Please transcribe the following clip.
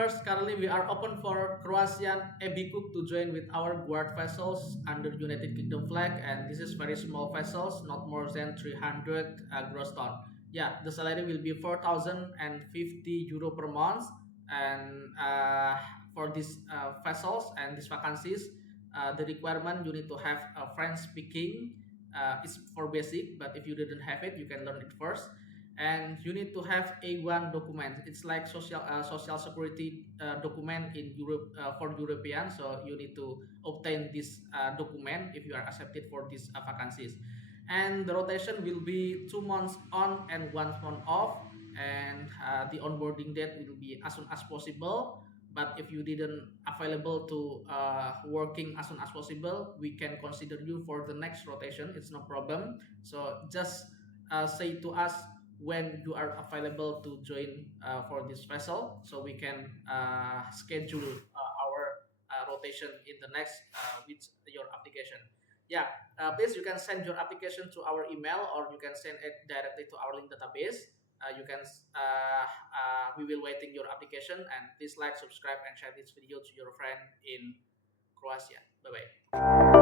listeners, currently we are open for Croatian ABCOOK to join with our guard vessels under United Kingdom flag, and this is very small vessels, not more than 300 gross ton. Yeah, the salary will be 4,050 euro per month, and for these vessels and these vacancies, the requirement you need to have French speaking. It's for basic, but if you didn't have it, you can learn it first, and you need to have A1 document. It's like social security document in Europe for European. So you need to obtain this document if you are accepted for these vacancies. And the rotation will be 2 months on and 1 month off. And the onboarding date will be as soon as possible. But if you didn't available to working as soon as possible, we can consider you for the next rotation. It's no problem. So just say to us when you are available to join for this vessel, so we can schedule our rotation in the next with your application. Yeah, please you can send your application to our email, or you can send it directly to our link database. You can we will waiting your application, and please like, subscribe, and share this video to your friend in Croatia. Bye bye.